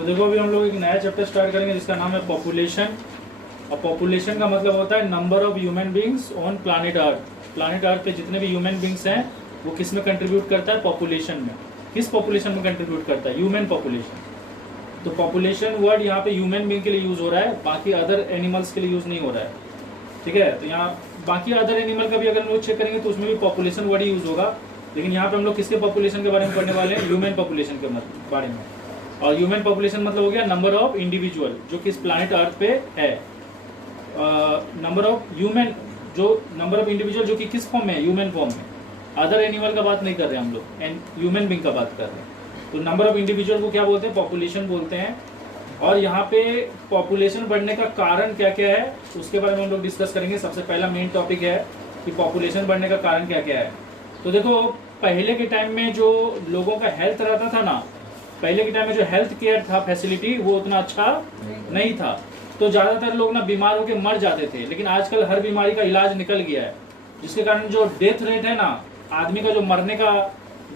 तो देखो अभी हम लोग एक नया चैप्टर स्टार्ट करेंगे जिसका नाम है पॉपुलेशन। और पॉपुलेशन का मतलब होता है number of human beings on planet earth. Planet earth पे जितने भी ह्यूमन बींग्स हैं वो किस में कंट्रीब्यूट करता है? पॉपुलेशन में। किस पॉपुलेशन में कंट्रीब्यूट करता है? Human population. तो पॉपुलेशन वर्ड यहाँ पे ह्यूमन बींग के लिए यूज हो रहा है, बाकी अदर एनिमल्स के लिए यूज नहीं हो रहा है। ठीक है, तो यहाँ बाकी अदर एनिमल का भी अगर हम लोग चेक करेंगे तो उसमें भी पॉपुलेशन वर्ड ही यूज होगा, लेकिन यहाँ पे हम लोग किसके पॉपुलेशन के बारे में पढ़ने वाले हैं? ह्यूमन पॉपुलेशन के बारे में। और ह्यूमन पॉपुलेशन मतलब हो गया नंबर ऑफ इंडिविजुअल जो कि इस प्लानिट अर्थ पे है। नंबर ऑफ ह्यूमन, जो नंबर ऑफ इंडिविजुअल जो कि किस फॉर्म में है? ह्यूमन फॉर्म में। अदर एनिमल का बात नहीं कर रहे हम लोग, एंड ह्यूमन बींग का बात कर रहे हैं। तो नंबर ऑफ इंडिविजुअल को क्या बोलते हैं? पॉपुलेशन बोलते हैं। और यहाँ पे पॉपुलेशन बढ़ने का कारण क्या क्या है उसके बारे में हम लोग डिस्कस करेंगे। सबसे पहला मेन टॉपिक है कि पॉपुलेशन बढ़ने का कारण क्या क्या है। तो देखो पहले के टाइम में जो लोगों का हेल्थ रहता था ना, पहले के टाइम में जो हेल्थ केयर था, फैसिलिटी, वो उतना अच्छा नहीं था। तो ज़्यादातर लोग ना बीमार होकर मर जाते थे, लेकिन आजकल हर बीमारी का इलाज निकल गया है, जिसके कारण जो डेथ रेट है ना, आदमी का जो मरने का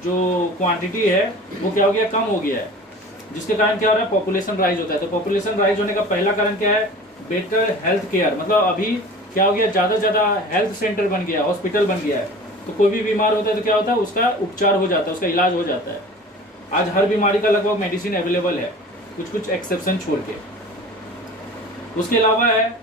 जो क्वांटिटी है वो क्या हो गया? कम हो गया है। जिसके कारण क्या हो रहा है? पॉपुलेशन राइज होता है। तो पॉपुलेशन राइज होने का पहला कारण क्या है? Better health care. मतलब अभी क्या हो गया? ज़्यादा से ज़्यादा हेल्थ सेंटर बन गया, हॉस्पिटल बन गया है। तो कोई भी बीमार होता है तो क्या होता है? उसका उपचार हो जाता है, उसका इलाज हो जाता है। आज हर बीमारी का लगभग मेडिसिन अवेलेबल है, कुछ कुछ एक्सेप्शन छोड़ के। उसके अलावा है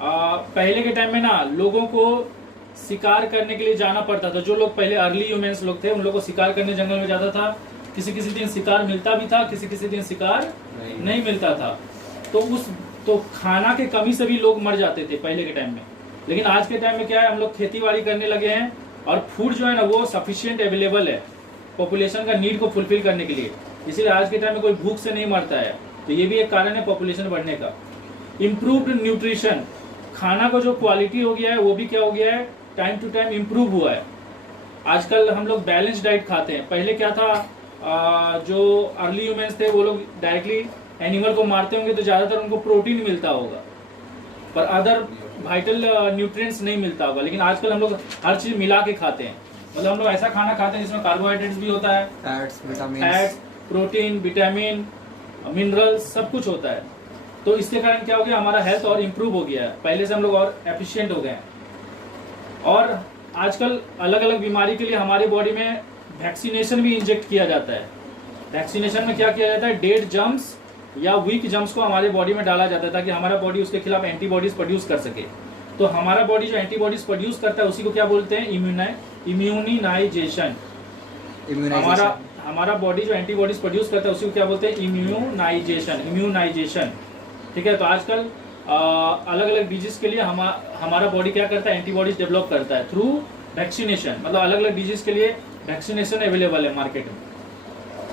पहले के टाइम में ना लोगों को शिकार करने के लिए जाना पड़ता था। जो लोग पहले अर्ली ह्यूमन्स लोग थे उन लोगों को शिकार करने जंगल में जाता था। किसी किसी दिन शिकार मिलता भी था, किसी किसी दिन शिकार नहीं मिलता था। तो खाना के कमी से भी लोग मर जाते थे पहले के टाइम में। लेकिन आज के टाइम में क्या है? हम लोग खेती बाड़ी करने लगे हैं और फूड जो है ना वो सफिशिएंट अवेलेबल है पॉपुलेशन का नीड को फुलफिल करने के लिए। इसीलिए आज के टाइम में कोई भूख से नहीं मरता है। तो ये भी एक कारण है पॉपुलेशन बढ़ने का। इम्प्रूव्ड न्यूट्रिशन, खाना का जो क्वालिटी हो गया है वो भी क्या हो गया है? टाइम टू टाइम इम्प्रूव हुआ है। आजकल हम लोग बैलेंस डाइट खाते हैं। पहले क्या था? जो अर्ली ह्यूमन्स थे वो लोग डायरेक्टली एनिमल को मारते होंगे तो ज़्यादातर उनको प्रोटीन मिलता होगा, पर अदर वाइटल न्यूट्रिएंट्स नहीं मिलता होगा। लेकिन आजकल हम लोग हर चीज़ मिला के खाते हैं। मतलब हम लोग ऐसा खाना खाते हैं जिसमें कार्बोहाइड्रेट्स भी होता है, फैट्स, प्रोटीन, विटामिन, मिनरल्स, सब कुछ होता है। तो इसके कारण क्या हो गया? हमारा हेल्थ और इम्प्रूव हो गया है, पहले से हम लोग और एफिशिएंट हो गए हैं। और आजकल अलग अलग बीमारी के लिए हमारी बॉडी में वैक्सीनेशन भी इंजेक्ट किया जाता है। वैक्सीनेशन में क्या किया जाता है? डेड जर्म्स या वीक जर्म्स को हमारे बॉडी में डाला जाता है ताकि हमारा बॉडी उसके खिलाफ एंटीबॉडीज प्रोड्यूस कर सके। तो हमारा बॉडी जो एंटीबॉडीज प्रोड्यूस करता है उसी को क्या बोलते हैं? इम्यूनाइजेशन। हमारा बॉडी जो एंटीबॉडीज प्रोड्यूस करता है उसी को क्या बोलते हैं? इम्यूनाइजेशन। ठीक है, तो आजकल अलग अलग डिजीज के लिए हमारा बॉडी क्या करता है? एंटीबॉडीज डेवलप करता है थ्रू वैक्सीनेशन। मतलब अलग अलग डिजीज के लिए वैक्सीनेशन अवेलेबल है मार्केट में।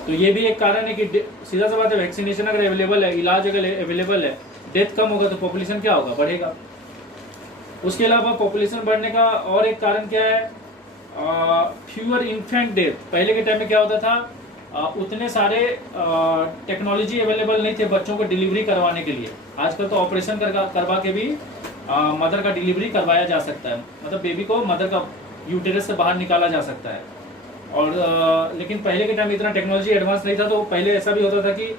तो ये भी एक कारण है कि सीधा सा बात है, वैक्सीनेशन अगर अवेलेबल है, इलाज अगर अवेलेबल है, डेथ कम होगा तो पॉपुलेशन क्या होगा? बढ़ेगा। उसके अलावा पॉपुलेशन बढ़ने का और एक कारण क्या है? Fewer infant death. पहले के टाइम में क्या होता था? उतने सारे टेक्नोलॉजी अवेलेबल नहीं थे बच्चों को डिलीवरी करवाने के लिए। आजकल तो ऑपरेशन करवा के भी मदर का डिलीवरी करवाया जा सकता है। मतलब बेबी को मदर का यूटेरस से बाहर निकाला जा सकता है। और लेकिन पहले के टाइम में इतना टेक्नोलॉजी एडवांस नहीं था। तो पहले ऐसा भी होता था कि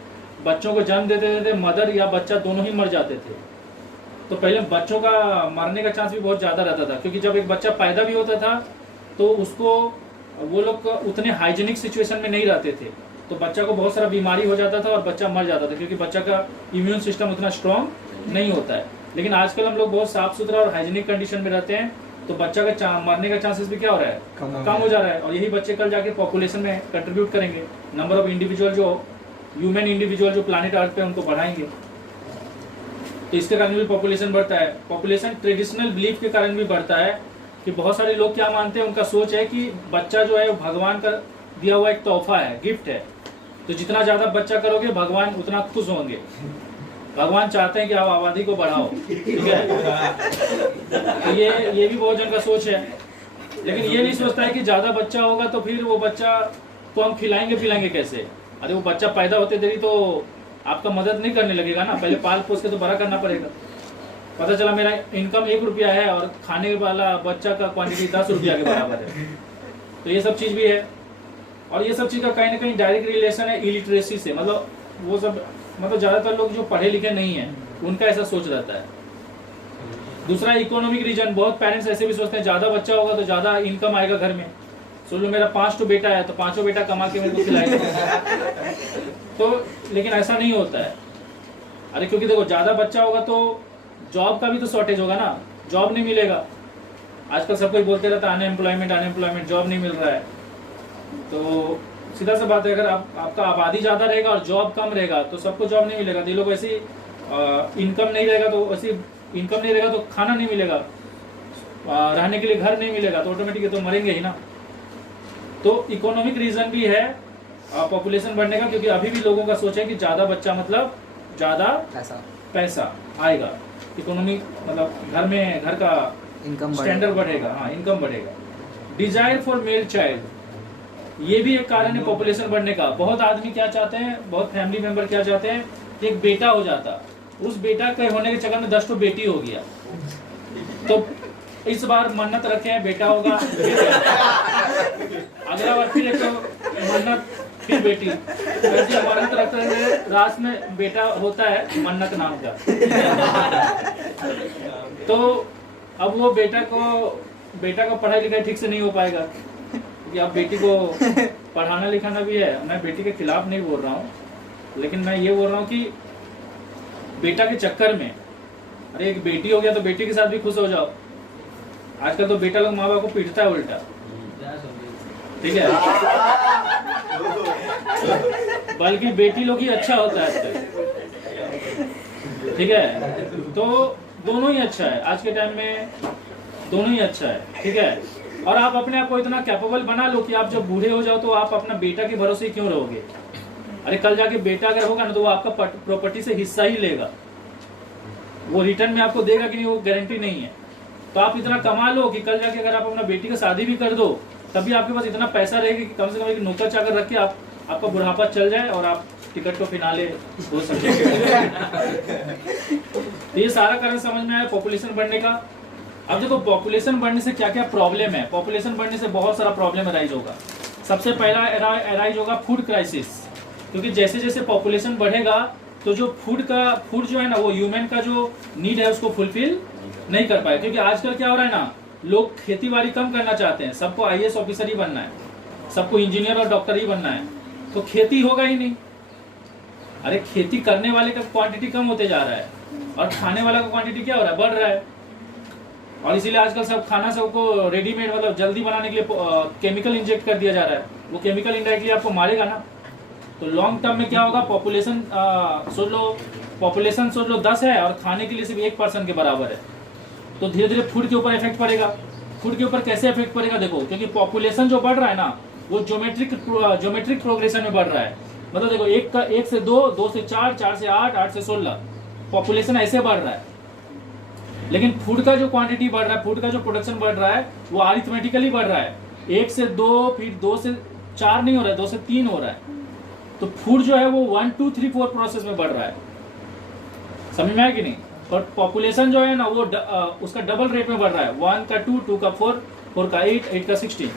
बच्चों को जन्म देते थे, मदर या बच्चा दोनों ही मर जाते थे। तो पहले बच्चों का मरने का चांस भी बहुत ज़्यादा रहता था, क्योंकि जब एक बच्चा पैदा भी होता था तो उसको वो लोग उतने हाइजीनिक सिचुएशन में नहीं रहते थे। तो बच्चा को बहुत सारा बीमारी हो जाता था और बच्चा मर जाता था, क्योंकि बच्चा का इम्यून सिस्टम उतना स्ट्रॉन्ग नहीं होता है। लेकिन आजकल हम लोग बहुत साफ सुथरा और हाइजीनिक कंडीशन में रहते हैं, तो बच्चा का मरने का चांसेस भी क्या हो रहा है? कम हो जा रहा है। और यही बच्चे कल जाके पॉपुलेशन में कंट्रीब्यूट करेंगे। नंबर ऑफ इंडिविजुअल जो ह्यूमन इंडिविजुअल जो प्लानिट अर्थ पे उनको बढ़ाएंगे। तो इसके कारण भी पॉपुलेशन बढ़ता है। पॉपुलेशन ट्रेडिशनल बिलीफ के कारण भी बढ़ता है कि बहुत सारे लोग क्या मानते हैं, उनका सोच है कि बच्चा जो है भगवान का दिया हुआ एक तोहफा है, गिफ्ट है। तो जितना ज़्यादा बच्चा करोगे भगवान उतना खुश होंगे। भगवान चाहते हैं कि आप आबादी को बढ़ाओ। ठीक है, तो ये भी बहुत जन का सोच है। लेकिन ये नहीं सोचता है कि ज़्यादा बच्चा होगा तो फिर वो बच्चा को हम खिलाएंगे पिलाएंगे कैसे? अरे वो बच्चा पैदा होते देरी तो आपका मदद नहीं करने लगेगा ना, पहले पाल पोस के तो बड़ा करना पड़ेगा। पता चला मेरा इनकम 1 रुपया है और खाने वाला बच्चा का क्वांटिटी 10 रुपया के बराबर है। तो ये सब चीज़ भी है। और ये सब चीज़ का कहीं ना कहीं डायरेक्ट रिलेशन है इलिटरेसी से। मतलब वो सब मतलब ज़्यादातर लोग जो पढ़े लिखे नहीं हैं उनका ऐसा सोच रहता है। दूसरा इकोनॉमिक रीजन, बहुत पेरेंट्स ऐसे भी सोचते हैं ज़्यादा बच्चा होगा तो ज़्यादा इनकम आएगा घर में। सोच लो मेरा 5 बेटा है तो 5 बेटा कमा के मेरे को खिलाएगा। तो लेकिन ऐसा नहीं होता है। अरे क्योंकि देखो ज़्यादा बच्चा होगा तो जॉब का भी तो शॉर्टेज होगा ना, जॉब नहीं मिलेगा। आजकल सब कोई बोलते रहता है अनएम्प्लॉयमेंट, जॉब नहीं मिल रहा है। तो सीधा सा बात है, अगर आपका आबादी ज़्यादा रहेगा और जॉब कम रहेगा तो सबको जॉब नहीं मिलेगा। तो ये लोग ऐसी इनकम नहीं रहेगा तो खाना नहीं मिलेगा, रहने के लिए घर नहीं मिलेगा, तो ऑटोमेटिक तो मरेंगे ही ना। तो इकोनॉमिक रीजन भी है पॉपुलेशन बढ़ने का, क्योंकि अभी भी लोगों का सोच है कि ज़्यादा बच्चा मतलब ज़्यादा पैसा आएगा, इकोनॉमिक मतलब घर का इनकम स्टैंडर्ड बढ़ेगा, हाँ इनकम बढ़ेगा। डिजायर फॉर मेल चाइल्ड, ये भी एक कारण है पॉपुलेशन बढ़ने का। बहुत आदमी क्या चाहते हैं, बहुत फैमिली मेंबर क्या चाहते हैं कि एक बेटा हो जाता, उस बेटा के होने के चक्कर में 10 बेटी हो गया। तो इस बार मन्नत रखे हैं बेटा होगा, अगला बार फिर एक मन्नत, फिर बेटी, ऐसे मन्नत रखते हैं। लास्ट में बेटा होता है मन्नत नाम का। तो अब वो बेटा का पढ़ाई लिखाई ठीक से नहीं हो पाएगा, क्योंकि आप बेटी को पढ़ाना लिखाना भी है। मैं बेटी के खिलाफ नहीं बोल रहा हूँ, लेकिन मैं ये बोल रहा हूँ कि बेटा के चक्कर में, अरे एक बेटी हो गया तो बेटी के साथ भी खुश हो जाओ। आजकल तो बेटा लोग माँ बाप को पीटता है उल्टा, ठीक है, बल्कि बेटी लोग ही अच्छा होता है आजकल, ठीक है। तो दोनों ही अच्छा है, आज के टाइम में दोनों ही अच्छा है, ठीक है। और आप अपने आप को इतना कैपेबल बना लो कि आप जब बूढ़े हो जाओ तो आप अपना बेटा के भरोसे क्यों रहोगे। अरे कल जाके बेटा अगर होगा ना तो वो आपका प्रॉपर्टी से हिस्सा ही लेगा, वो रिटर्न में आपको देगा कि नहीं वो गारंटी नहीं है। तो आप इतना कमा लो कि कल जाके अगर आप अपना बेटी का शादी भी कर दो तभी आपके पास इतना पैसा रहेगा कि कम से कम एक नौकर चाकर रख के आपका बुढ़ापा चल जाए और आप टिकट को फिनाले हो सके। तो ये सारा कारण समझ में आया पॉपुलेशन बढ़ने का। अब देखो पॉपुलेशन बढ़ने से क्या क्या प्रॉब्लम है। पॉपुलेशन बढ़ने से बहुत सारा प्रॉब्लम अराइज होगा। सबसे पहला अराइज होगा फूड क्राइसिस, क्योंकि जैसे जैसे पॉपुलेशन बढ़ेगा तो जो फूड जो है ना वो ह्यूमन का जो नीड है उसको फुलफिल नहीं कर पाए। क्योंकि आजकल क्या हो रहा है ना, लोग खेती बाड़ी कम करना चाहते हैं, सबको IAS ऑफिसर ही बनना है, सबको इंजीनियर और डॉक्टर ही बनना है, तो खेती होगा ही नहीं। अरे खेती करने वाले का क्वांटिटी कम होते जा रहा है और खाने वाला का क्वांटिटी क्या हो रहा है, बढ़ रहा है। और इसीलिए आजकल सब खाना सबको रेडीमेड मतलब जल्दी बनाने के लिए केमिकल इंजेक्ट कर दिया जा रहा है। वो केमिकल इंडायरेक्टली आपको मारेगा ना। तो लॉन्ग टर्म में क्या होगा, पॉपुलेशन सोच लो 10 है और खाने के लिए सिर्फ 1% के बराबर है, तो धीरे धीरे फूड के ऊपर इफेक्ट पड़ेगा। फूड के ऊपर कैसे इफेक्ट पड़ेगा देखो, क्योंकि पॉपुलेशन जो बढ़ रहा है ना वो ज्योमेट्रिक प्रोग्रेशन में बढ़ रहा है। मतलब देखो 1 से 2, 2 से 4, 4 से 8, 8 से 16 पॉपुलेशन ऐसे बढ़ रहा है। लेकिन फूड का जो क्वांटिटी बढ़ रहा है, फूड का जो प्रोडक्शन बढ़ रहा है वो अरिथमेटिकली बढ़ रहा है। 1 से 2, फिर 2 से 4 नहीं हो रहा है, 2 से 3 हो रहा है। तो फूड जो है वो 1, 2, 3, 4 प्रोसेस में बढ़ रहा है। समझ में आया कि नहीं। और पॉपुलेशन जो है ना वो उसका डबल रेट में बढ़ रहा है। 1 का 2, 2 का 4, 4 का 8, 8 का 16।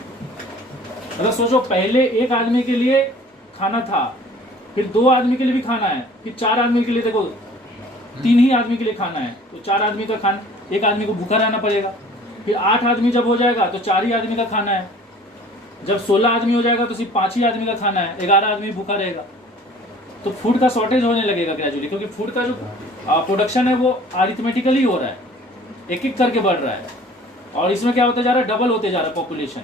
मतलब सोचो पहले एक आदमी के लिए खाना था, फिर 2 आदमी के लिए भी खाना है, फिर 4 आदमी के लिए, देखो 3 ही आदमी के लिए खाना है तो 4 आदमी का खाना, एक आदमी को भूखा रहना पड़ेगा। फिर 8 आदमी जब हो जाएगा तो 4 ही आदमी का खाना है। जब 16 आदमी हो जाएगा तो सिर्फ 5 ही आदमी का खाना है, 11 आदमी भूखा रहेगा। तो फूड का शॉर्टेज होने लगेगा ग्रेजुअली, क्योंकि फूड का जो प्रोडक्शन है वो अरिथमेटिकली हो रहा है, एक एक करके बढ़ रहा है। और इसमें क्या होता जा रहा है, डबल होते जा रहा है पॉपुलेशन।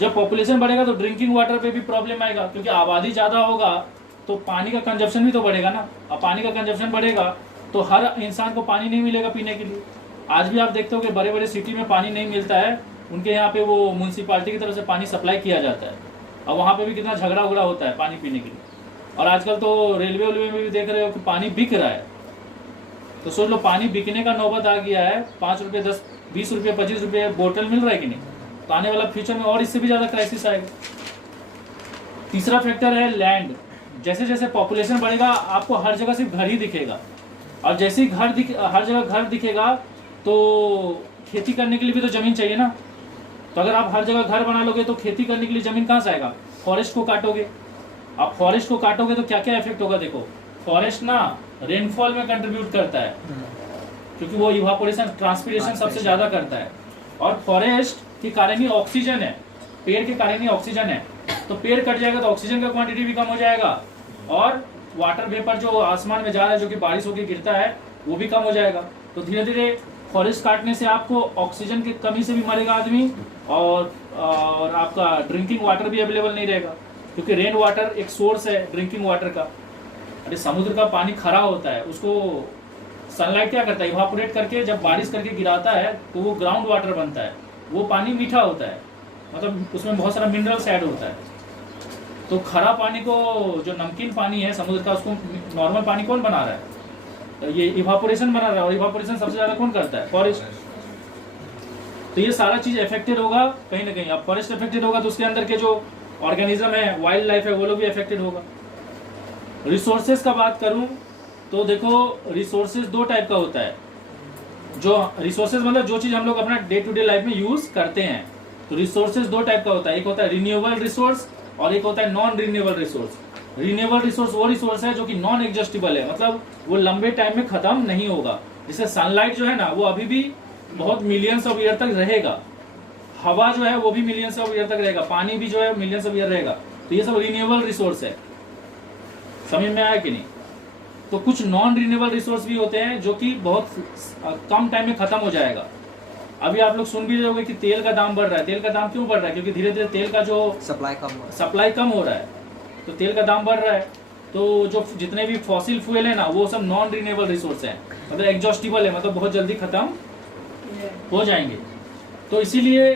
जब पॉपुलेशन बढ़ेगा तो ड्रिंकिंग वाटर पे भी प्रॉब्लम आएगा, क्योंकि आबादी ज़्यादा होगा तो पानी का कंजप्शन भी तो बढ़ेगा ना। और पानी का कंजप्शन बढ़ेगा तो हर इंसान को पानी नहीं मिलेगा पीने के लिए। आज भी आप देखते हो कि बड़े बड़े सिटी में पानी नहीं मिलता है, उनके यहाँ पे वो म्यूनसिपालिटी की तरफ से पानी सप्लाई किया जाता है और वहाँ पे भी कितना झगड़ा उगड़ा होता है पानी पीने के लिए। और आजकल तो रेलवे वेलवे में भी देख रहे हो कि पानी बिक रहा है। तो सोच लो पानी बिकने का नौबत आ गया है। 5 रुपये, 10, 20 रुपये, 25 रुपये बोतल मिल रहा है कि नहीं। तो आने वाला फ्यूचर में और इससे भी ज़्यादा क्राइसिस आएगा। तीसरा फैक्टर है लैंड। जैसे जैसे पॉपुलेशन बढ़ेगा आपको हर जगह सिर्फ घर ही दिखेगा, और जैसे ही हर जगह घर दिखेगा तो खेती करने के लिए भी तो ज़मीन चाहिए ना। तो अगर आप हर जगह घर बना लोगे तो खेती करने के लिए ज़मीन कहाँ से आएगा, फॉरेस्ट को काटोगे। आप फॉरेस्ट को काटोगे तो क्या क्या इफेक्ट होगा देखो। फॉरेस्ट ना रेनफॉल में कंट्रीब्यूट करता है, क्योंकि वो इवापोरेशन ट्रांसपिरेशन सबसे ज्यादा करता है। और फॉरेस्ट के कारण ही ऑक्सीजन है, पेड़ के कारण ही ऑक्सीजन है। तो पेड़ कट जाएगा तो ऑक्सीजन का क्वांटिटी भी कम हो जाएगा, और वाटर वेपर जो आसमान में जा रहा है, जो कि बारिश होकर गिरता है, वो भी कम हो जाएगा। तो धीरे धीरे फॉरेस्ट काटने से आपको ऑक्सीजन की कमी से भी मरेगा आदमी, और आपका ड्रिंकिंग वाटर भी अवेलेबल नहीं रहेगा, क्योंकि रेन वाटर एक सोर्स है ड्रिंकिंग वाटर का। अरे समुद्र का पानी खरा होता है, उसको सनलाइट क्या करता है, इवापोरेट करके जब बारिश करके गिराता है तो वो ग्राउंड वाटर बनता है। वो पानी मीठा होता है, मतलब उसमें बहुत सारा मिनरल्स ऐड होता है। तो खरा पानी को, जो नमकीन पानी है समुद्र का, उसको नॉर्मल पानी कौन बना रहा है? ये इवापोरेशन बना रहा है, और इवापोरेशन सबसे ज्यादा कौन करता है? फॉरेस्ट। तो ये सारा चीज इफेक्टेड होगा कहीं ना कहीं। अब फॉरेस्ट इफेक्टेड होगा तो उसके अंदर के जो ऑर्गेनिज्म है, वाइल्ड लाइफ है, वो लोग भी इफेक्टेड होगा। रिसोर्सेज का बात करूं तो देखो, रिसोर्सेज दो टाइप का होता है। जो रिसोर्सेज मतलब जो चीज हम लोग अपना डे टू डे लाइफ में यूज करते हैं। तो रिसोर्सेज दो टाइप का होता है, एक होता है रिन्यूएबल रिसोर्स और एक होता है non renewable resource. Renewable resource वो रिसोर्स है जो कि नॉन एग्जॉस्टिबल है, मतलब वो लंबे टाइम में खत्म नहीं होगा। जैसे सनलाइट जो है ना, वो अभी भी बहुत मिलियंस ऑफ ईयर तक रहेगा। हवा जो है वो भी मिलियंस ऑफ ईयर तक रहेगा, पानी भी जो है मिलियंस ऑफ ईयर रहेगा। तो ये सब रिन्यूएबल रिसोर्स है। समझ में आया कि नहीं? तो कुछ नॉन रिन्यूएबल रिसोर्स भी होते हैं जो कि बहुत कम टाइम में खत्म हो जाएगा। अभी आप लोग सुन भी रहे होंगे कि तेल का दाम बढ़ रहा है। तेल का दाम क्यों बढ़ रहा है? क्योंकि धीरे धीरे तेल का जो सप्लाई कम हो रहा है, तो तेल का दाम बढ़ रहा है। तो जो जितने भी फॉसिल फ्यूल है ना, वो सब नॉन रिन्यूएबल रिसोर्स है, मतलब एग्जॉस्टिबल है, मतलब बहुत जल्दी खत्म हो जाएंगे। तो इसीलिए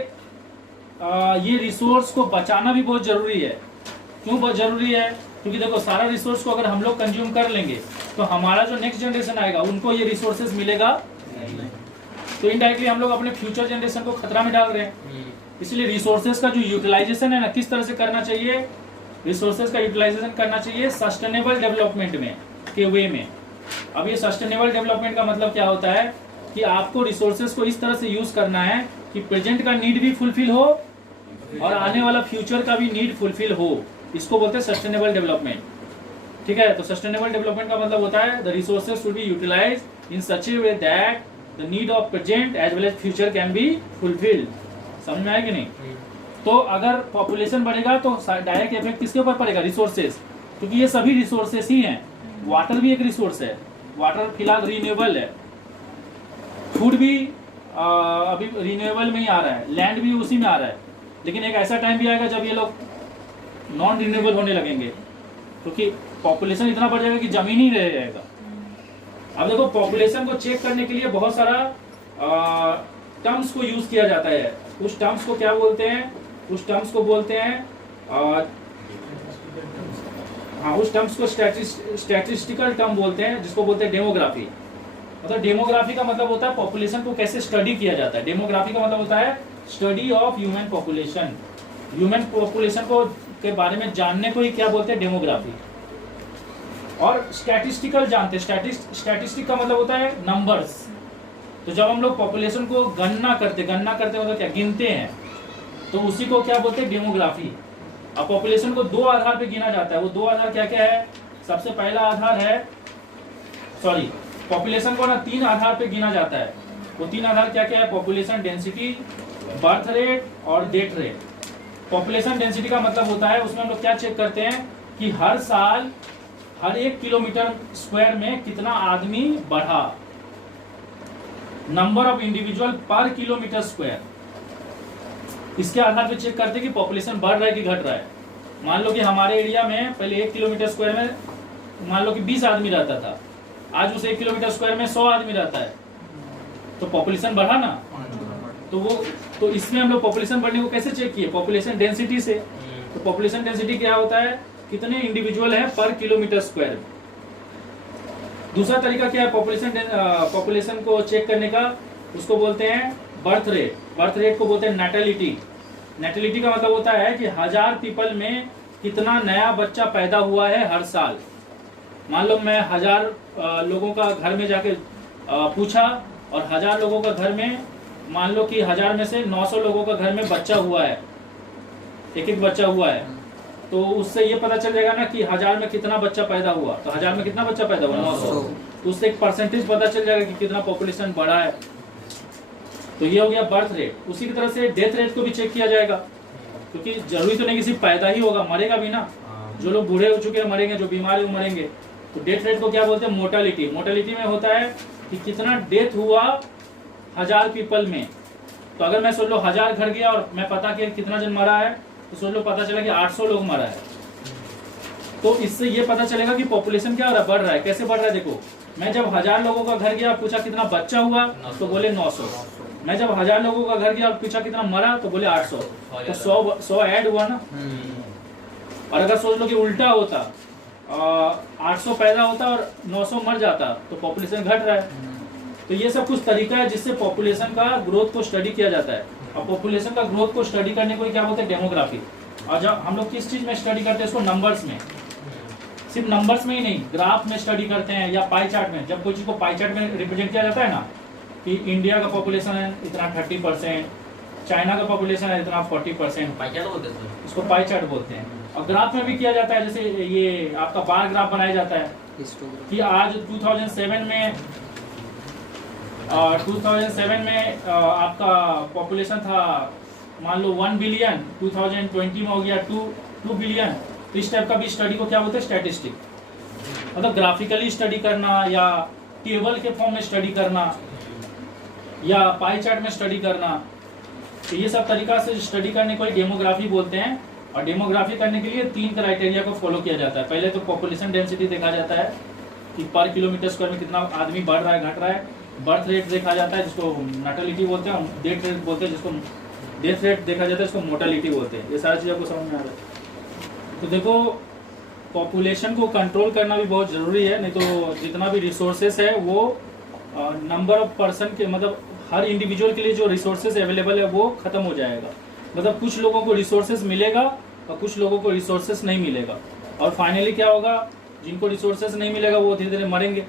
ये रिसोर्स को बचाना भी बहुत जरूरी है। क्यों बहुत जरूरी है? क्योंकि देखो, सारा रिसोर्स को अगर हम लोग कंज्यूम कर लेंगे तो हमारा जो नेक्स्ट जनरेशन आएगा उनको ये रिसोर्सेज मिलेगा नहीं। तो इनडायरेक्टली हम लोग अपने फ्यूचर जनरेशन को खतरा में डाल रहे हैं। इसलिए रिसोर्सेज का जो यूटिलाइजेशन है ना, किस तरह से करना चाहिए? रिसोर्सेज का यूटिलाइजेशन करना चाहिए सस्टेनेबल डेवलपमेंट में के वे में। अब ये सस्टेनेबल डेवलपमेंट का मतलब क्या होता है कि आपको रिसोर्सेज को इस तरह से यूज करना है कि प्रेजेंट का नीड भी फुलफिल हो और आने वाला फ्यूचर का भी नीड फुलफिल हो। इसको बोलते हैं सस्टेनेबल डेवलपमेंट। ठीक है? तो सस्टेनेबल डेवलपमेंट का मतलब होता है the resources should be utilised in such a way that the need of present as well as future can be fulfilled. समझ में आया कि नहीं? तो अगर पॉपुलेशन बढ़ेगा तो डायरेक्ट इफेक्ट किसके ऊपर पड़ेगा? रिसोर्सेज, क्योंकि ये सभी रिसोर्सेज ही हैं। वाटर भी एक रिसोर्स है, वाटर फिलहाल रिन्यूएबल है। फूड भी अभी रिन्यूएबल में ही आ रहा है, लैंड भी उसी में आ रहा है। लेकिन एक ऐसा टाइम भी आएगा जब ये लोग नॉन रिन्यूएबल होने लगेंगे, क्योंकि पॉपुलेशन इतना बढ़ जाएगा कि जमीन ही रह जाएगा। अब देखो, पॉपुलेशन को चेक करने के लिए बहुत सारा टर्म्स को यूज किया जाता है। उस टर्म्स को क्या बोलते हैं? उस टर्म्स को बोलते हैं उस टर्म्स को स्टैटिस्टिकल टर्म बोलते हैं, जिसको बोलते हैं डेमोग्राफी। मतलब डेमोग्राफी का मतलब होता है पॉपुलेशन को कैसे स्टडी किया जाता है। डेमोग्राफी का मतलब होता है study of human population. Human population को के बारे में जानने को ही क्या बोलते हैं? डेमोग्राफी। और स्टैटिस्टिकल जानते हैं, स्टैटिस्टिक का मतलब होता है नंबर्स। तो जब हम लोग पॉपुलेशन को गणना करते मतलब क्या? गिनते हैं, तो उसी को क्या बोलते हैं? डेमोग्राफी। अब पॉपुलेशन को दो आधार पे गिना जाता है। वो दो आधार क्या क्या है? सबसे पहला आधार है, पॉपुलेशन को ना तीन आधार पे गिना जाता है। वो तीन आधार क्या क्या है? पॉपुलेशन डेंसिटी, बर्थ रेट और डेथ रेट। पॉपुलेशन डेंसिटी का मतलब होता है, उसमें हम लोग क्या चेक करते हैं कि हर साल हर 1 किलोमीटर स्क्वायर में कितना आदमी बढ़ा, नंबर ऑफ इंडिविजुअल पर किलोमीटर स्क्वायर। इसके आधार पे चेक करते हैं कि पॉपुलेशन बढ़ रहा है कि घट रहा है। मान लो कि हमारे एरिया में पहले 1 किलोमीटर स्क्वायर में मान लो कि 20 आदमी रहता था, आज उस 1 किलोमीटर स्क्वायर में 100 आदमी रहता है, तो पॉपुलेशन बढ़ा ना। तो इसमें हम लोग पॉपुलेशन बढ़ने को कैसे चेक किए? पॉपुलेशन डेंसिटी से। तो पॉपुलेशन डेंसिटी क्या होता है? कितने इंडिविजुअल है पर किलोमीटर स्क्वायर। दूसरा तरीका क्या है पॉपुलेशन को चेक करने का? उसको बोलते हैं बर्थ रेट। बर्थ रेट को बोलते हैं नैटेलिटी। नैटेलिटी का मतलब होता है कि 1000 पीपल में कितना नया बच्चा पैदा हुआ है हर साल। मान लो मैं 1000 लोगों का घर में जाके पूछा, और 1000 लोगों का घर में मान लो कि 1000 में से 900 लोगों का घर में बच्चा हुआ है, एक बच्चा हुआ है, तो उससे ये पता चल जाएगा ना कि 1000 में कितना बच्चा पैदा हुआ, तो 1000 में कितना बच्चा पैदा हुआ 900, तो उससे एक परसेंटेज पता चल जाएगा कि कितना पॉपुलेशन बढ़ा है। तो ये हो गया बर्थ रेट। उसी की तरह से डेथ रेट को भी चेक किया जाएगा, क्योंकि जरूरी तो नहीं कि सिर्फ पैदा ही होगा, मरेगा भी ना। जो लोग बूढ़े हो चुके हैं मरेंगे, जो बीमार है वो मरेंगे। तो डेथ रेट को क्या बोलते हैं? मोर्टेलिटी। मोर्टेलिटी में होता है कि कितना डेथ हुआ 1000 पीपल में। तो अगर मैं सोच लो 1000 घर गया और मैं पता किया कितना जन मरा है, तो सोच लो पता चला कि 800 लोग मरा है। तो इससे ये पता चलेगा कि पॉपुलेशन क्या हो रहा है, बढ़ रहा है। कैसे बढ़ रहा है? देखो, मैं जब 1000 लोगों का घर गया, पूछा कितना बच्चा हुआ, तो बोले 900। मैं जब 1000 लोगों का घर गया और पूछा कितना मरा, तो बोले 800। तो 100 ऐड हुआ ना। और अगर सोच लो कि उल्टा होता, 800 पैदा होता और 900 मर जाता, तो पॉपुलेशन घट रहा है। तो ये सब कुछ तरीका है जिससे पॉपुलेशन का ग्रोथ को स्टडी किया जाता है। और पॉपुलेशन का ग्रोथ को स्टडी करने को क्या बोलते हैं? डेमोग्राफी। और जब हम लोग किस चीज में स्टडी करते हैं इसको? नंबर्स में। सिर्फ नंबर्स में ही नहीं, ग्राफ में स्टडी करते हैं या पाई चार्ट में। जब कोई चीज को पाई चार्ट में रिप्रेजेंट किया जाता है ना, कि इंडिया का पॉपुलेशन है इतना 30%, चाइना का पॉपुलेशन है इतना 40%, पाई चार्ट बोलते हैं इसको पाई चार्ट बोलते हैं। और ग्राफ में भी किया जाता है, जैसे ये आपका बार ग्राफ बनाया जाता है कि आज 2007 में आपका पॉपुलेशन था मान लो 1 बिलियन, 2020 में हो गया 2 बिलियन। तो इस टाइप का भी स्टडी को क्या बोलते हैं? स्टैटिस्टिक। मतलब ग्राफिकली स्टडी करना या टेबल के फॉर्म में स्टडी करना या पाई चार्ट में स्टडी करना। तो ये सब तरीका से स्टडी करने को डेमोग्राफी बोलते हैं। और डेमोग्राफी करने के लिए 3 क्राइटेरिया को फॉलो किया जाता है। पहले तो पॉपुलेशन डेंसिटी देखा जाता है कि पर किलोमीटर स्क्वायर में कितना आदमी बढ़ रहा है, घट रहा है। बर्थ रेट देखा जाता है जिसको नाटलिटी बोलते हैं। डेथ रेट बोलते हैं जिसको डेथ रेट देखा जाता है, जिसको मोर्टेलिटी बोलते हैं। ये सारी चीज़ों को समझ में आ रहा है। तो देखो, पॉपुलेशन को कंट्रोल करना भी बहुत ज़रूरी है, नहीं तो जितना भी रिसोर्सेस है वो नंबर ऑफ पर्सन के, मतलब हर इंडिविजुअल के लिए जो रिसोर्सेज अवेलेबल है वो खत्म हो जाएगा। मतलब कुछ लोगों को रिसोर्सेज मिलेगा और कुछ लोगों को रिसोर्सेज नहीं मिलेगा। और फाइनली क्या होगा? जिनको रिसोर्सेज नहीं मिलेगा वो धीरे धीरे मरेंगे।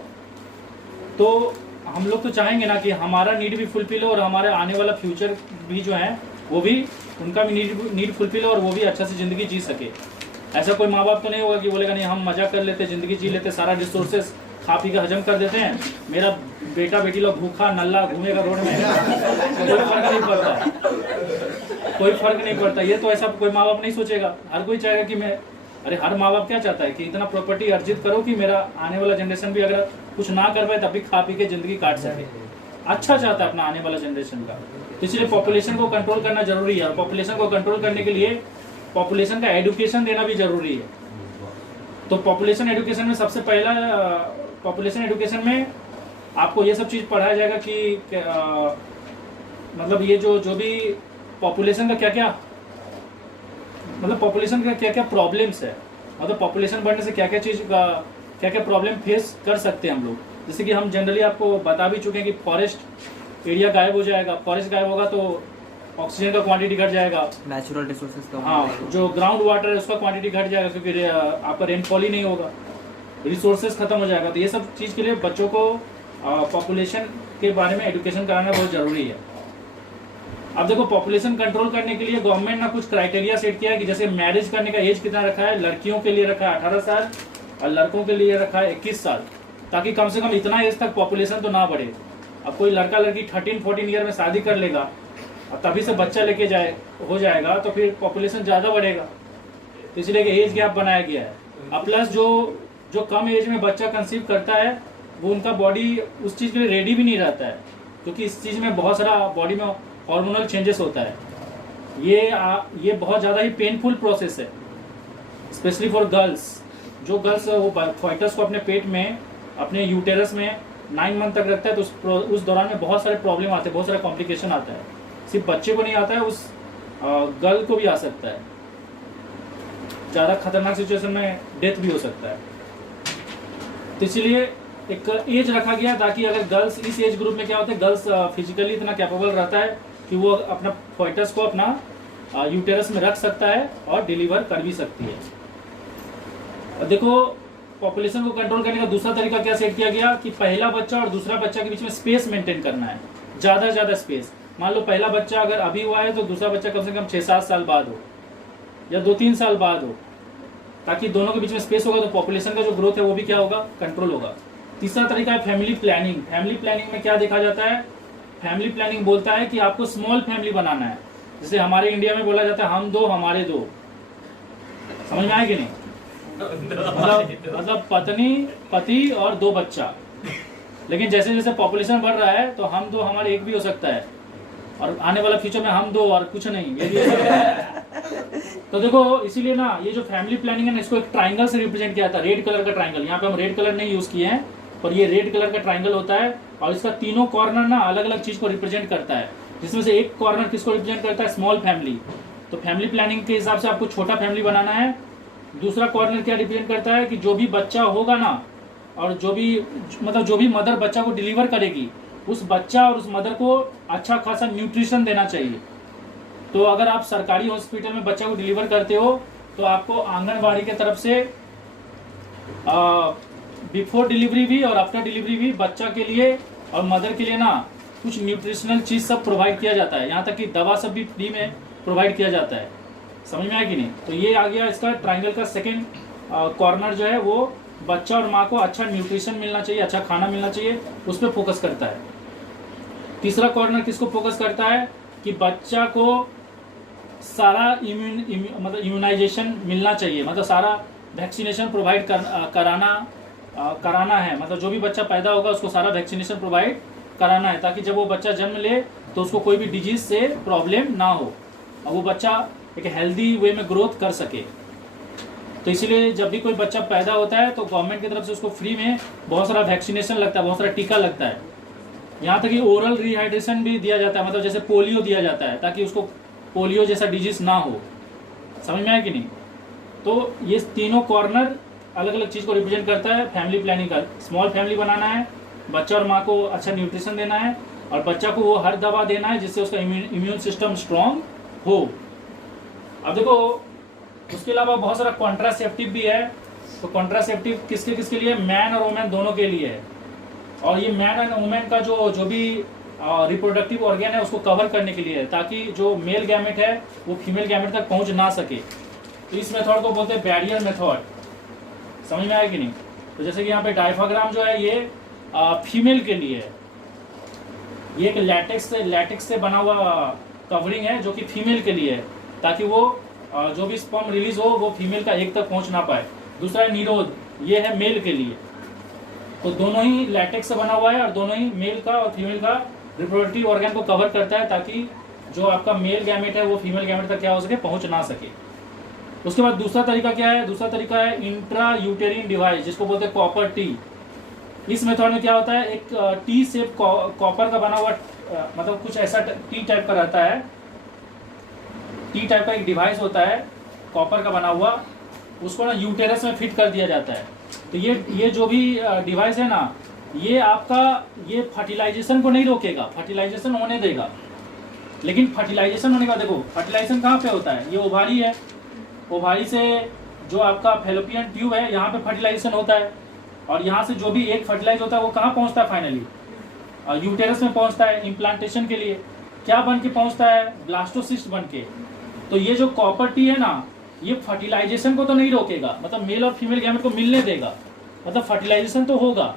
तो हम लोग तो चाहेंगे ना कि हमारा नीड भी फुलफिल हो और हमारे आने वाला फ्यूचर भी जो है वो भी, उनका भी नीड फुलफिल हो और वो भी अच्छा से ज़िंदगी जी सके। ऐसा कोई माँ बाप तो नहीं होगा कि बोलेगा नहीं हम मजा कर लेते, ज़िंदगी जी लेते, सारा रिसोर्सेज खा पी के हजम कर देते हैं, मेरा बेटा बेटी लोग भूखा नल्ला घूमेगा रोड में, कोई फर्क नहीं पड़ता, कोई फर्क नहीं पड़ता। ये तो ऐसा कोई माँ बाप नहीं सोचेगा। हर कोई चाहेगा कि मैं, अरे हर माँ बाप क्या चाहता है कि इतना प्रॉपर्टी अर्जित करो कि मेरा आने वाला जनरेशन भी अगर कुछ ना कर पाए तब भी खा पी के जिंदगी काट सके। अच्छा चाहता है अपना आने वाला जनरेशन का। तो इसलिए पॉपुलेशन को कंट्रोल करना जरूरी है। और पॉपुलेशन को कंट्रोल करने के लिए पॉपुलेशन का एजुकेशन देना भी जरूरी है। तो पॉपुलेशन एजुकेशन में सबसे पहला, पॉपुलेशन एजुकेशन में आपको ये सब चीज़ पढ़ाया जाएगा कि मतलब ये जो भी पॉपुलेशन का क्या क्या, मतलब पॉपुलेशन का क्या क्या प्रॉब्लम्स है, मतलब पॉपुलेशन बढ़ने से क्या क्या चीज़ का क्या क्या प्रॉब्लम फेस कर सकते हैं हम लोग। जैसे कि हम जनरली आपको बता भी चुके हैं कि फॉरेस्ट एरिया गायब हो जाएगा। फॉरेस्ट गायब होगा तो ऑक्सीजन का क्वांटिटी घट जाएगा, नेचुरल रिसोर्सेज का, हाँ, जो ग्राउंड वाटर है उसका क्वांटिटी घट जाएगा क्योंकि आपका रेनफॉल ही नहीं होगा, रिसोर्सेज खत्म हो जाएगा। तो ये सब चीज़ के लिए बच्चों को पॉपुलेशन के बारे में एजुकेशन कराना बहुत ज़रूरी है। अब देखो, पॉपुलेशन कंट्रोल करने के लिए गवर्नमेंट ने कुछ क्राइटेरिया सेट किया है कि जैसे मैरिज करने का एज कितना रखा है, लड़कियों के लिए रखा है 18 साल और लड़कों के लिए रखा है 21 साल, ताकि कम से कम इतना एज तक पॉपुलेशन तो ना बढ़े। अब कोई लड़का लड़की 13-14 ईयर में शादी कर लेगा और तभी से बच्चा लेके हो जाएगा तो फिर पॉपुलेशन ज़्यादा बढ़ेगा। तो इसलिए एज गैप बनाया गया है। अब प्लस जो कम एज में बच्चा कंसीव करता है वो उनका बॉडी उस चीज़ के लिए रेडी भी नहीं रहता है, क्योंकि इस चीज़ में बहुत सारा बॉडी में हार्मोनल चेंजेस होता है। ये बहुत ज़्यादा ही पेनफुल प्रोसेस है, स्पेशली फॉर गर्ल्स। जो गर्ल्स वो फॉइटस को अपने पेट में, अपने यूटेरस में 9 मंथ तक रखता है तो उस दौरान में बहुत सारे प्रॉब्लम आते हैं, बहुत सारे कॉम्प्लिकेशन आता है। सिर्फ बच्चे को नहीं आता है, उस गर्ल को भी आ सकता है। ज़्यादा खतरनाक सिचुएशन में डेथ भी हो सकता है। तो इसलिए एक एज रखा गया ताकि अगर गर्ल्स, इस एज ग्रुप में क्या होता है, गर्ल्स फिजिकली इतना कैपेबल रहता है कि वो अपना फॉइटस को अपना यूटेरस में रख सकता है और डिलीवर कर भी सकती है। और देखो, पॉपुलेशन को कंट्रोल करने का दूसरा तरीका क्या सेट किया गया कि पहला बच्चा और दूसरा बच्चा के बीच में स्पेस मेंटेन करना है, ज़्यादा से ज़्यादा स्पेस। मान लो पहला बच्चा अगर अभी हुआ है तो दूसरा बच्चा कम से कम 6-7 साल बाद हो या 2-3 साल बाद हो। ताकि दोनों के बीच में स्पेस होगा तो पॉपुलेशन का जो ग्रोथ है वो भी क्या होगा, कंट्रोल होगा। तीसरा तरीका है फैमिली प्लानिंग। फैमिली प्लानिंग में क्या देखा जाता है, फैमिली प्लानिंग बोलता है कि आपको स्मॉल फैमिली बनाना है। जैसे हमारे इंडिया में बोला जाता है हम दो हमारे दो, समझ में आया कि नहीं? मतलब पत्नी पति और 2 बच्चा। लेकिन जैसे जैसे पॉपुलेशन बढ़ रहा है तो हम दो हमारे एक भी हो सकता है, और आने वाला फ्यूचर में हम 2 और कुछ नहीं, ये भी हो सकता है। तो देखो इसीलिए ना ये जो फैमिली प्लानिंग है ना, इसको एक ट्राइंगल से रिप्रेजेंट किया था, रेड कलर का ट्राइंगल। यहाँ पे हम रेड कलर नहीं यूज किए हैं, पर ये रेड कलर का ट्राइंगल होता है और इसका तीनों कॉर्नर ना अलग अलग चीज को रिप्रेजेंट करता है, जिसमें से एक कॉर्नर किसको रिप्रेजेंट करता है, स्मॉल फैमिली। तो फैमिली प्लानिंग के हिसाब से आपको छोटा फैमिली बनाना है। दूसरा कॉर्नर क्या रिप्रेजेंट करता है कि जो भी बच्चा होगा ना, और जो भी मदर बच्चा को डिलीवर करेगी, उस बच्चा और उस मदर को अच्छा खासा न्यूट्रिशन देना चाहिए। तो अगर आप सरकारी हॉस्पिटल में बच्चा को डिलीवर करते हो तो आपको आंगनबाड़ी के तरफ से बिफोर डिलीवरी भी और आफ्टर डिलीवरी भी बच्चा के लिए और मदर के लिए ना कुछ न्यूट्रिशनल चीज सब प्रोवाइड किया जाता है। यहाँ तक कि दवा सब भी फ्री में प्रोवाइड किया जाता है। समझ में आया कि नहीं? तो ये आ गया इसका ट्राइंगल का सेकेंड कॉर्नर जो है, वो बच्चा और माँ को अच्छा न्यूट्रिशन मिलना चाहिए, अच्छा खाना मिलना चाहिए, उस पर फोकस करता है। तीसरा कॉर्नर किसको फोकस करता है कि बच्चा को सारा इम्यूनाइजेशन मिलना चाहिए, मतलब सारा वैक्सीनेशन प्रोवाइड कराना है। मतलब जो भी बच्चा पैदा होगा उसको सारा वैक्सीनेशन प्रोवाइड कराना है, ताकि जब वो बच्चा जन्म ले तो उसको कोई भी डिजीज से प्रॉब्लम ना हो और वो बच्चा एक हेल्दी वे में ग्रोथ कर सके। तो इसीलिए जब भी कोई बच्चा पैदा होता है तो गवर्नमेंट की तरफ से उसको फ्री में बहुत सारा वैक्सीनेशन लगता है, बहुत सारा टीका लगता है। यहाँ तक कि ओरल रिहाइड्रेशन भी दिया जाता है, मतलब जैसे पोलियो दिया जाता है, ताकि उसको पोलियो जैसा डिजीज ना हो। समझ में आया कि नहीं? तो ये तीनों कॉर्नर अलग अलग चीज को रिप्रेजेंट करता है फैमिली प्लानिंग का। स्मॉल फैमिली बनाना है, बच्चा और माँ को अच्छा न्यूट्रिशन देना है, और बच्चा को वो हर दवा देना है जिससे उसका इम्यून सिस्टम स्ट्रांग हो। अब देखो उसके अलावा बहुत सारा कॉन्ट्रासेप्टिव भी है। तो कॉन्ट्रासेप्टिव किसके किसके लिए? मैन और वुमेन दोनों के लिए है। और ये मैन एंड वुमेन का जो भी रिप्रोडक्टिव ऑर्गन है उसको कवर करने के लिए है, ताकि जो मेल गैमेट है वो फीमेल गैमेट तक पहुंच ना सके। तो इस मेथड को बोलते हैं बैरियर मेथड। समझ में आया कि नहीं? तो जैसे कि यहाँ पे डायफ्राग्राम जो है ये फीमेल के लिए है, ये एक लैटेक्स से बना हुआ कवरिंग है जो कि फीमेल के लिए है, ताकि वो जो भी स्पर्म रिलीज हो वो फीमेल का एक तक पहुंच ना पाए। दूसरा है निरोध, ये है मेल के लिए। तो दोनों ही लैटेक्स से बना हुआ है और दोनों ही मेल का और फीमेल का रिप्रोडक्टिव ऑर्गन को कवर करता है, ताकि जो आपका मेल गैमेट है वो फीमेल गैमेट तक क्या हो सके, पहुंच ना सके। उसके बाद दूसरा तरीका क्या है? दूसरा तरीका है इंट्रा यूटेरिन डिवाइस, जिसको बोलते हैं कॉपर टी। इस मेथड में क्या होता है, एक टी शेप कॉपर का बना हुआ मतलब कुछ ऐसा टी टाइप का रहता है, टी टाइप का एक डिवाइस होता है कॉपर का बना हुआ, उसको ना यूटेरस में फिट कर दिया जाता है। तो ये जो भी डिवाइस है ना, ये आपका ये फर्टिलाइजेशन को नहीं रोकेगा, फर्टिलाइजेशन होने देगा। लेकिन फर्टिलाइजेशन होने का देखो, फर्टिलाइजेशन कहाँ पे होता है? ये ओवारी है, ओवारी से जो आपका फेलोपियन ट्यूब है यहाँ पे फर्टिलाइजेशन होता है, और यहाँ से जो भी एक फर्टिलाइज होता है वो कहाँ पहुँचता है फाइनली? यूटेरस में पहुँचता है इम्प्लांटेशन के लिए। क्या बन के पहुँचता है? ब्लास्टोसिस्ट बन के। तो ये जो कॉपर टी है ना, ये फर्टिलाइजेशन को तो नहीं रोकेगा, मतलब मेल और फीमेल गैमेट को मिलने देगा, मतलब फर्टिलाइजेशन तो होगा,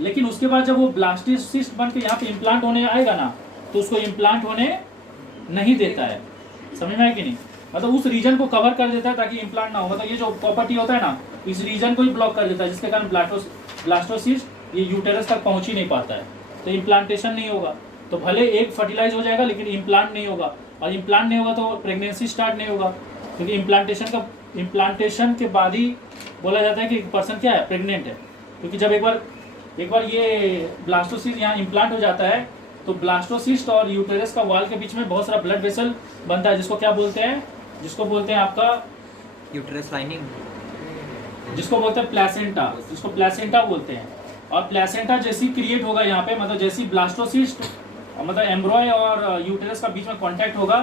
लेकिन उसके बाद जब वो ब्लास्टोसिस्ट बन के यहाँ पे इम्प्लांट होने आएगा ना, तो उसको इम्प्लांट होने नहीं देता है। समझ में आया कि नहीं? मतलब उस रीजन को कवर कर देता है ताकि इम्प्लांट ना हो। मतलब ये जो कॉपर टी होता है ना, इस रीजन को ही ब्लॉक कर देता है, जिसके कारण ब्लास्टोसिस्ट ये यूटेरस तक पहुंच ही नहीं पाता है, तो इम्प्लांटेशन नहीं होगा। तो भले एक फर्टिलाइज हो जाएगा लेकिन इम्प्लांट नहीं होगा, और इम्प्लांट नहीं होगा तो प्रेगनेंसी स्टार्ट नहीं होगा, क्योंकि इम्प्लांटेशन के बाद ही बोला जाता है कि पर्सन क्या है, प्रेग्नेंट है। क्योंकि जब एक बार ये ब्लास्टोसिस्ट यहाँ इम्प्लांट हो जाता है तो ब्लास्टोसिस्ट और यूटेरस का वॉल के बीच में बहुत सारा ब्लड वेसल बनता है, जिसको क्या बोलते हैं? जिसको बोलते हैं आपका यूटेरस लाइनिंग, जिसको बोलते हैं प्लेसेंटा, जिसको प्लेसेंटा बोलते हैं। और प्लेसेंटा जैसी क्रिएट होगा यहाँ पे, मतलब जैसी ब्लास्टोसिस्ट मतलब एम्ब्रॉय और यूटेरस का बीच में कांटेक्ट होगा,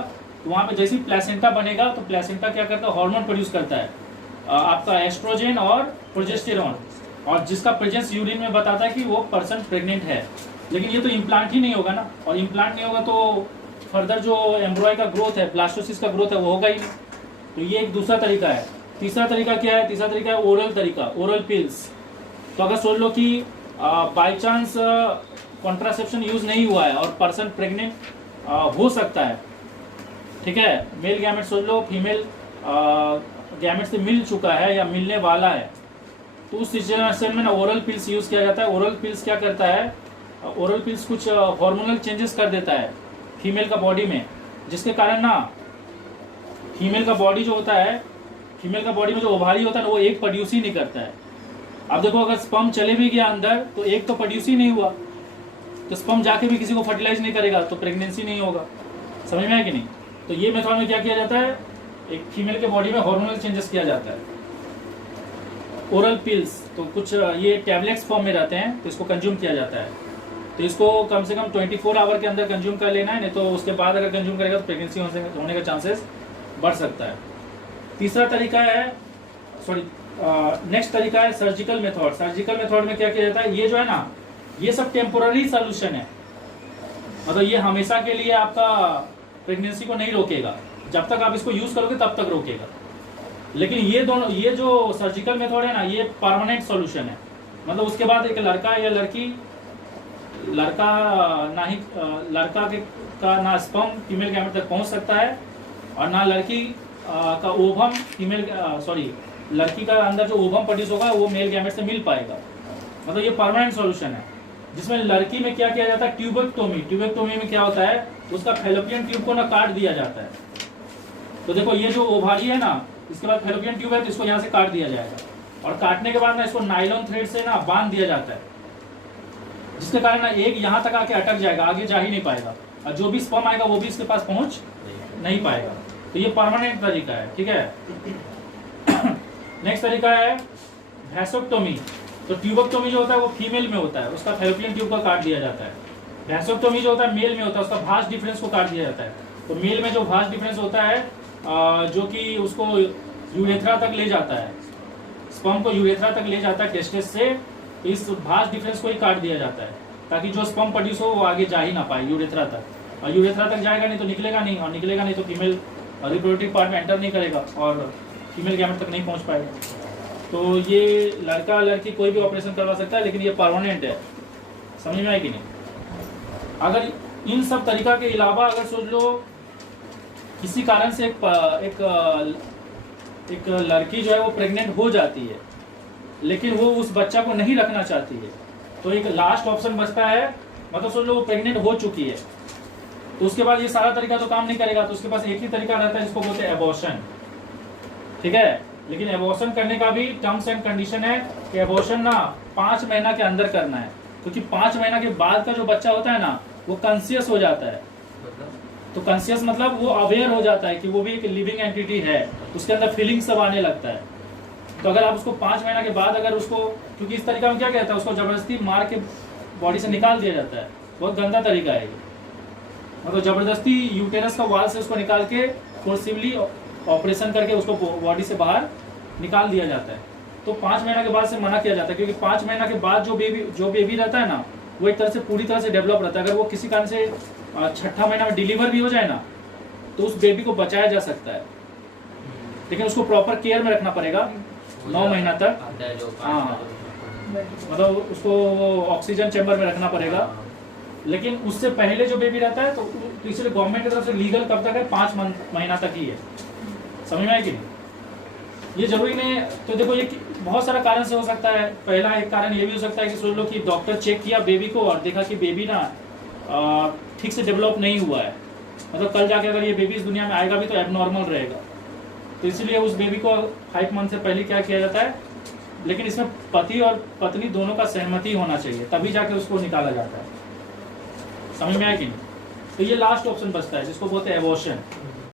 तो वहाँ पे जैसी प्लेसेंटा बनेगा, तो प्लेसेंटा क्या करता है? हार्मोन प्रोड्यूस करता है, आपका एस्ट्रोजन और प्रोजेस्टेरॉन, और जिसका प्रेजेंस यूरिन में बताता है कि वो पर्सन प्रेग्नेंट है। लेकिन ये तो इम्प्लांट ही नहीं होगा ना, और इम्प्लांट नहीं होगा तो फर्दर जो एम्ब्रॉय का ग्रोथ है, ब्लास्टोसिस्ट का ग्रोथ है, वो होगा ही नहीं। तो ये एक दूसरा तरीका है। तीसरा तरीका क्या है? तीसरा तरीका है ओरल तरीका, ओरल पिल्स। तो अगर सोच लो कि बाई चांस कॉन्ट्रासेप्शन यूज नहीं हुआ है और पर्सन प्रेग्नेंट हो सकता है, ठीक है, मेल गैमेट सोच लो फीमेल गैमेट से मिल चुका है या मिलने वाला है, तो उस सिचुएशन में ना ओरल पिल्स यूज किया जाता है। ओरल पिल्स क्या करता है? ओरल पिल्स कुछ हार्मोनल चेंजेस कर देता है फीमेल का बॉडी में, जिसके कारण ना फीमेल का बॉडी जो होता है, फीमेल का बॉडी में जो ओवारी होता है ना, वो एक प्रोड्यूस ही नहीं करता है। अब देखो अगर स्पर्म चले भी गया अंदर तो एक तो प्रोड्यूस ही नहीं हुआ, तो स्पर्म जाके भी किसी को फर्टिलाइज नहीं करेगा, तो प्रेगनेंसी नहीं होगा। समझ में आया कि नहीं? तो ये मेथड में क्या किया जाता है? एक फीमेल के बॉडी में हार्मोनल चेंजेस किया जाता है। ओरल पिल्स तो कुछ ये टैबलेट्स फॉर्म में रहते हैं, तो इसको कंज्यूम किया जाता है। तो इसको कम से कम 24 आवर के अंदर कंज्यूम कर लेना है, नहीं तो उसके बाद अगर कंज्यूम करेगा तो प्रेगनेंसी होने का चांसेस बढ़ सकता है। तीसरा तरीका है, नेक्स्ट तरीका है सर्जिकल मेथड। सर्जिकल मेथड में क्या किया जाता है? ये जो है ना, ये सब टेम्पोररी सोल्यूशन है, मतलब ये हमेशा के लिए आपका प्रेगनेंसी को नहीं रोकेगा, जब तक आप इसको यूज करोगे तब तक रोकेगा। लेकिन ये जो सर्जिकल मेथड है ना, ये परमानेंट सॉल्यूशन है, मतलब उसके बाद एक लड़का या लड़की, लड़का का ना स्पर्म फीमेल गैमेट तक पहुंच सकता है और ना लड़की का ओवम लड़की का अंदर जो ओवम प्रोड्यूस होगा वो मेल गैमेट से मिल पाएगा। मतलब ये परमानेंट सॉल्यूशन है, जिसमें लड़की में क्या किया जाता है? ट्यूबेक्टोमी। ट्यूबेक्टोमी में क्या होता है? उसका फैलोपियन ट्यूब को ना काट दिया जाता है। तो देखो ये जो ओवारी है ना, इसके बाद फैलोपियन ट्यूब है, तो इसको यहाँ से काट दिया जाएगा और काटने के बाद ना इसको नायलॉन थ्रेड से ना बांध दिया जाता है, जिसके कारण ना एक यहाँ तक आके अटक जाएगा, आगे जा ही नहीं पाएगा, और जो भी स्पर्म आएगा वो भी इसके पास पहुंच नहीं पाएगा। तो ये परमानेंट तरीका है, ठीक है। नेक्स्ट तरीका है वैसोक्टोमी। तो ट्यूबेक्टोमी जो होता है वो फीमेल में होता है, उसका फैलोपियन ट्यूब का काट दिया जाता है। वैसोक्टोमी जो होता है मेल में होता है, उसका भास्ट डिफरेंस को काट दिया जाता है। तो मेल में जो भास्ट डिफरेंस होता है जो कि उसको यूरेथ्रा तक ले जाता है, स्पर्म को यूरेथ्रा तक ले जाता है टेस्टिस से, तो इस भास्ट डिफरेंस को ही काट दिया जाता है, ताकि जो स्पर्म प्रोड्यूस हो वो आगे जा ही ना पाए यूरेथ्रा तक, और यूरेथ्रा तक जाएगा नहीं तो निकलेगा नहीं, और निकलेगा नहीं तो फीमेल रिप्रोडक्टिव पार्ट में एंटर नहीं करेगा और फीमेल गैमेट तक नहीं पहुंच पाएगा। तो ये लड़का लड़की कोई भी ऑपरेशन करवा सकता है, लेकिन ये परमानेंट है। समझ में आए कि नहीं? अगर इन सब तरीका के अलावा अगर सोच लो किसी कारण से एक लड़की जो है वो प्रेग्नेंट हो जाती है, लेकिन वो उस बच्चा को नहीं रखना चाहती है, तो एक लास्ट ऑप्शन बचता है, मतलब सोच लो वो प्रेग्नेंट हो चुकी है, तो उसके बाद ये सारा तरीका तो काम नहीं करेगा, तो उसके पास एक ही तरीका रहता है जिसको बोलते हैं एबॉर्शन, ठीक है। लेकिन एबॉर्शन करने का भी टर्म्स एंड कंडीशन है कि एबॉर्शन ना 5 महीना के अंदर करना है, क्योंकि 5 महीना के बाद का जो बच्चा होता है ना वो कॉन्शियस हो जाता है। तो कॉन्शियस मतलब वो अवेयर हो जाता है कि वो भी एक लिविंग एंटिटी है, उसके अंदर फीलिंग सब आने लगता है। तो अगर आप उसको 5 महीना के बाद अगर उसको, क्योंकि इस तरीका में क्या कहता है, उसको जबरदस्ती मार के बॉडी से निकाल दिया जाता है, बहुत गंदा तरीका है ये, मतलब जबरदस्ती यूटेरस का वाल से उसको निकाल के फोर्सिवली ऑपरेशन करके उसको बॉडी से बाहर निकाल दिया जाता है। तो 5 महीना के बाद से मना किया जाता है, क्योंकि 5 महीना के बाद जो बेबी रहता है ना, वो एक तरह से पूरी तरह से डेवलप रहता है। अगर वो किसी कारण से 6ठा महीना में डिलीवर भी हो जाए ना, तो उस बेबी को बचाया जा सकता है, लेकिन उसको प्रॉपर केयर में रखना पड़ेगा 9 महीना तक। हाँ, मतलब उसको ऑक्सीजन चैम्बर में रखना पड़ेगा। लेकिन उससे पहले जो बेबी रहता है तो इसलिए गवर्नमेंट की तरफ से लीगल कब तक है? 5 महीना तक ही है। समझ में आए कि नहीं? ये जरूरी नहीं है। तो देखो ये बहुत सारा कारण से हो सकता है। पहला एक कारण ये भी हो सकता है कि सोच लो कि डॉक्टर चेक किया बेबी को और देखा कि बेबी ना ठीक से डेवलप नहीं हुआ है, मतलब कल जाके अगर ये बेबी इस दुनिया में आएगा भी तो एबनॉर्मल रहेगा, तो इसलिए उस बेबी को 5 मंथ से पहले क्या किया जाता है, लेकिन इसमें पति और पत्नी दोनों का सहमति होना चाहिए, तभी जाके उसको निकाला जाता है। समझ में आया कि नहीं? तो ये लास्ट ऑप्शन बचता है जिसको बोलते हैं एबॉर्शन।